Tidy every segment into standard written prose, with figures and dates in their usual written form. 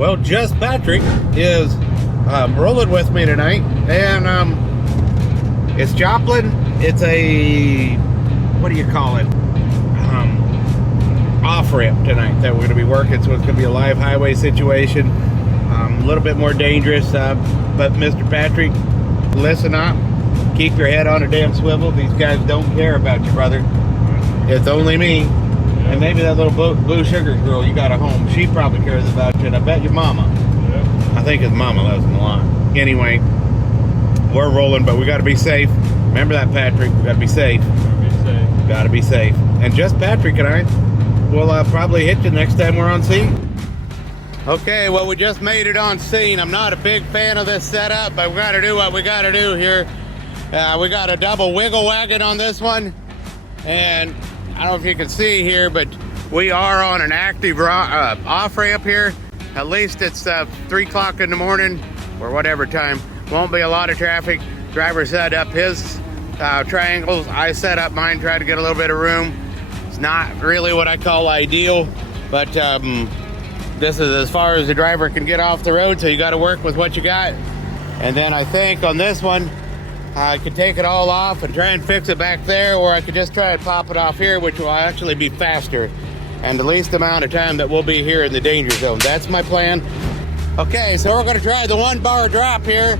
Well, Just Patrick is rolling with me tonight, and it's Joplin. It's a, what do you call it? Off-ramp tonight that we're going to be working, so it's going to be a live highway situation. A little bit more dangerous, but Mr. Patrick, listen up. Keep your head on a damn swivel. These guys don't care about you, brother. It's only me. And maybe that little blue sugar girl you got at home, she probably cares about you, and I bet your mama. Yeah. I think his mama loves him a lot. Anyway, we're rolling, but we got to be safe. Remember that, Patrick. We got to be safe. Got to be safe. And Just Patrick and I will probably hit you next time we're on scene. Okay, well, we just made it on scene. I'm not a big fan of this setup, but we got to do what we got to do here. We got a double wiggle wagon on this one, and I don't know if you can see here, but we are on an active off-ramp here. At least it's 3 o'clock in the morning, or whatever time. Won't be a lot of traffic. Driver set up his triangles. I set up mine, tried to get a little bit of room. It's not really what I call ideal, but this is as far as the driver can get off the road, so you got to work with what you got. And then I think on this one, I could take it all off and try and fix it back there, or I could just try and pop it off here, which will actually be faster and the least amount of time that we'll be here in the danger zone. That's my plan. Okay, so we're going to try the 1-bar drop here.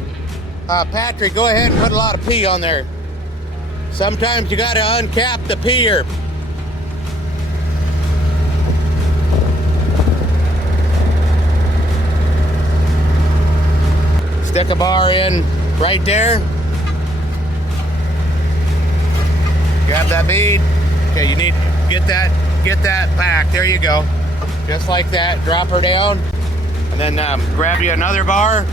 Patrick, go ahead and put a lot of pee on there. Sometimes you got to uncap the peer. Stick a bar in right there. Grab that bead. Okay, you need to get that back. There you go. Just like that. Drop her down. And then grab you another bar.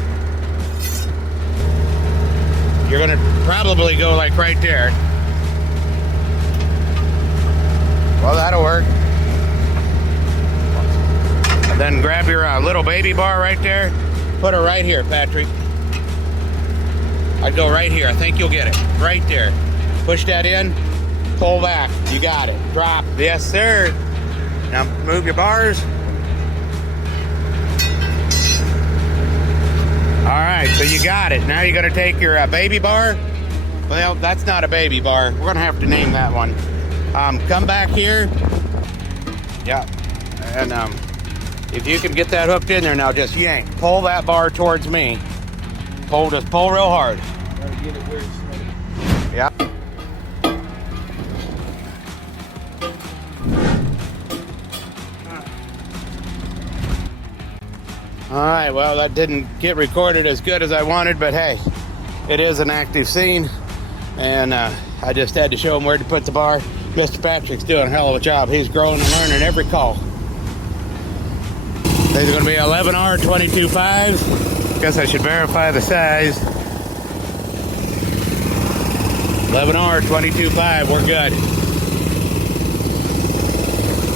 You're going to probably go like right there. Well, that'll work. And then grab your little baby bar right there. Put her right here, Patrick. I'd go right here. I think you'll get it. Right there. Push that in. Pull back. You got it. Drop. Yes, sir. Now move your bars. All right, so you got it. Now you're going to take your baby bar. Well, that's not a baby bar. We're going to have to name that one. Come back here. Yeah. And if you can get that hooked in there now, just yank. Pull that bar towards me. Just pull real hard. Get it where it's yeah. All right, well, that didn't get recorded as good as I wanted, but hey, it is an active scene, and I just had to show him where to put the bar. Mr. Patrick's doing a hell of a job. He's growing and learning every call. These are going to be 11R 22.5s. Guess I should verify the size. 11R 22.5, we're good.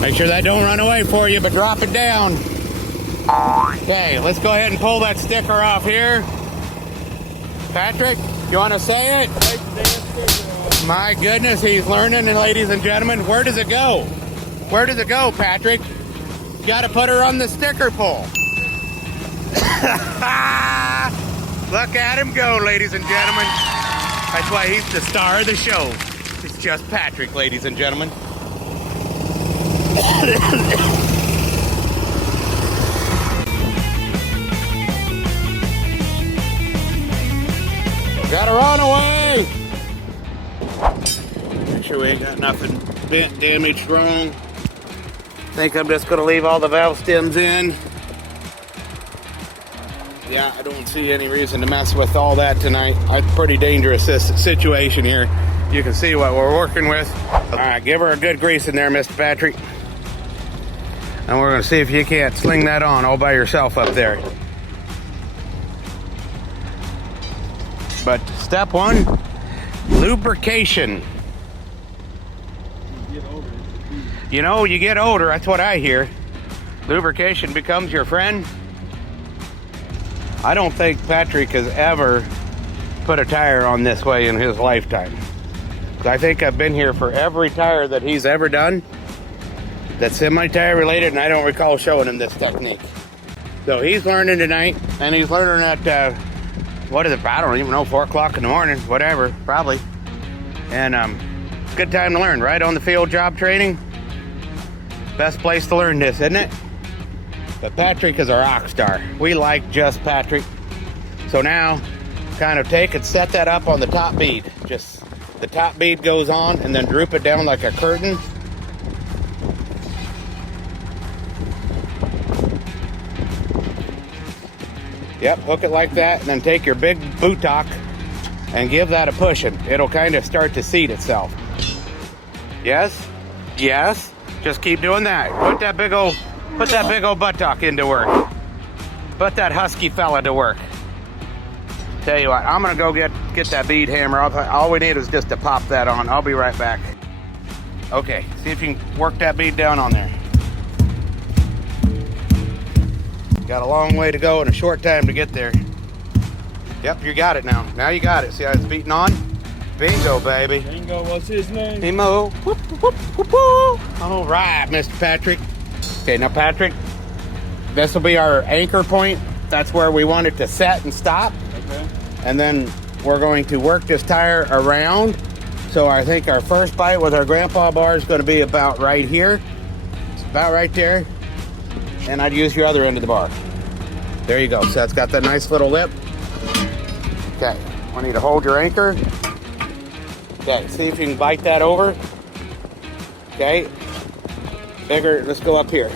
Make sure that don't run away for you, but drop it down. Okay, let's go ahead and pull that sticker off here. Patrick, you want to say it? My goodness, he's learning, and ladies and gentlemen, where does it go? Where does it go, Patrick? You got to put her on the sticker pull. Look at him go, ladies and gentlemen. That's why he's the star of the show. It's Just Patrick, ladies and gentlemen. Gotta run away! Make sure we ain't got nothing bent, damaged, wrong. Think I'm just gonna leave all the valve stems in. Yeah, I don't see any reason to mess with all that tonight. It's a pretty dangerous situation here. You can see what we're working with. All right, give her a good grease in there, Mr. Patrick. And we're gonna see if you can't sling that on all by yourself up there. But step one, lubrication. You know, you get older, that's what I hear. Lubrication becomes your friend. I don't think Patrick has ever put a tire on this way in his lifetime. I think I've been here for every tire that he's ever done that's semi-tire related, and I don't recall showing him this technique. So he's learning tonight, and he's learning at, what is it? I don't even know, 4 o'clock in the morning, whatever, probably. And good time to learn, right? On the field job training. Best place to learn this, isn't it? But Patrick is a rock star. We like just Patrick. So now, kind of take and set that up on the top bead. Just the top bead goes on, and then droop it down like a curtain. Yep, hook it like that, and then take your big buttock and give that a pushing. It'll kind of start to seat itself. Yes, yes. Just keep doing that. Put that big old buttock into work. Put that husky fella to work. Tell you what, I'm gonna go get that bead hammer. All we need is just to pop that on. I'll be right back. Okay, see if you can work that bead down on there. Got a long way to go and a short time to get there. Yep, you got it now. Now you got it. See how it's beating on? Bingo, baby. Bingo, what's his name? Bingo. Whoop, whoop, whoop, whoop. All right, Mr. Patrick. Okay, now Patrick, this will be our anchor point. That's where we want it to set and stop. Okay. And then we're going to work this tire around. So I think our first bite with our grandpa bar is going to be about right here. It's about right there. And I'd use your other end of the bar. There you go. So that's got that nice little lip. Okay, I need to hold your anchor. Okay, see if you can bite that over. Okay, bigger, let's go up here.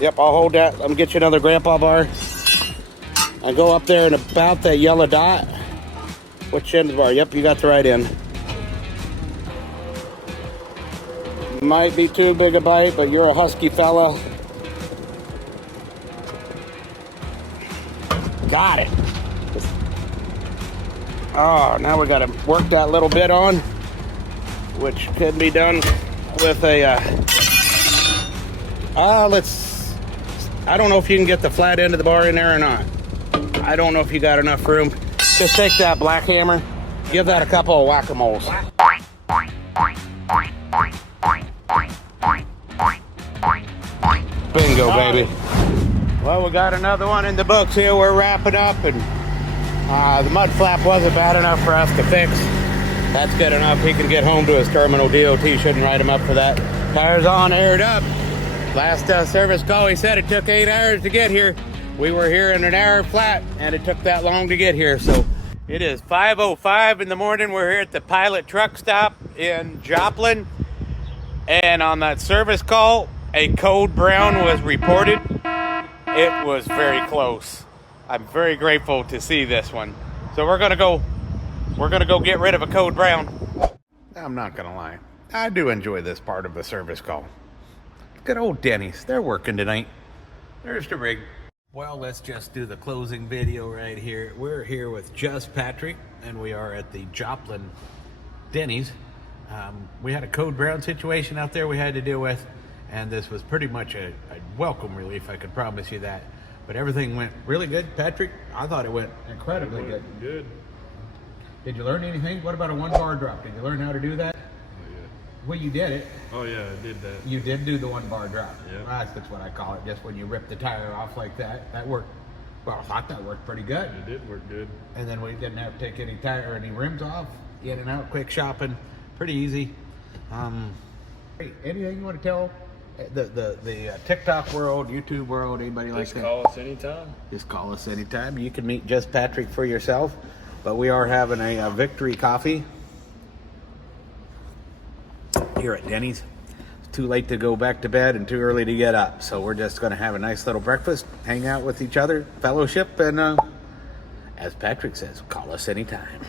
Yep, I'll hold that. Let me get you another grandpa bar. I go up there and about that yellow dot. Which end of the bar? Yep, you got the right end. Might be too big a bite, but you're a husky fella. Got it. Oh, now we got to work that little bit on, which could be done with a, I don't know if you can get the flat end of the bar in there or not. I don't know if you got enough room. Just take that black hammer, give that a couple of whack-a-moles. Bingo, baby. Well, we got another one in the books here. We're wrapping up, and the mud flap wasn't bad enough for us to fix. That's good enough. He can get home to his terminal. DOT shouldn't write him up for that. Tires on, aired up. Last service call, he said it took 8 hours to get here. We were here in an hour flat, and it took that long to get here. So it is 5:05 in the morning. We're here at the Pilot truck stop in Joplin. And on that service call, a code brown was reported. It was very close. I'm very grateful to see this one. So we're gonna go get rid of a code brown. I'm not gonna lie, I do enjoy this part of the service call. Good old Denny's, they're working tonight. There's the rig. Well, let's just do the closing video right here. We're here with just Patrick, and we are at the Joplin Denny's. We had a code brown situation out there we had to deal with, and this was pretty much a welcome relief, I could promise you that. But everything went really good. Patrick, I thought it went incredibly good. Good. Did you learn anything? What about a 1-bar drop? Did you learn how to do that? Oh, yeah. Well, you did it. Oh, yeah, I did that. You did do the 1-bar drop. Yeah. That's what I call it, just when you rip the tire off like that. That worked, well, I thought that worked pretty good. It did work good. And then we didn't have to take any tire or any rims off. In and out, quick shopping, pretty easy. Hey, anything you want to tell the TikTok world, YouTube world, anybody like that? Just call us anytime. Just call us anytime. You can meet just Patrick for yourself. But we are having a victory coffee here at Denny's. It's too late to go back to bed and too early to get up. So we're just going to have a nice little breakfast, hang out with each other, fellowship, and as Patrick says, call us anytime.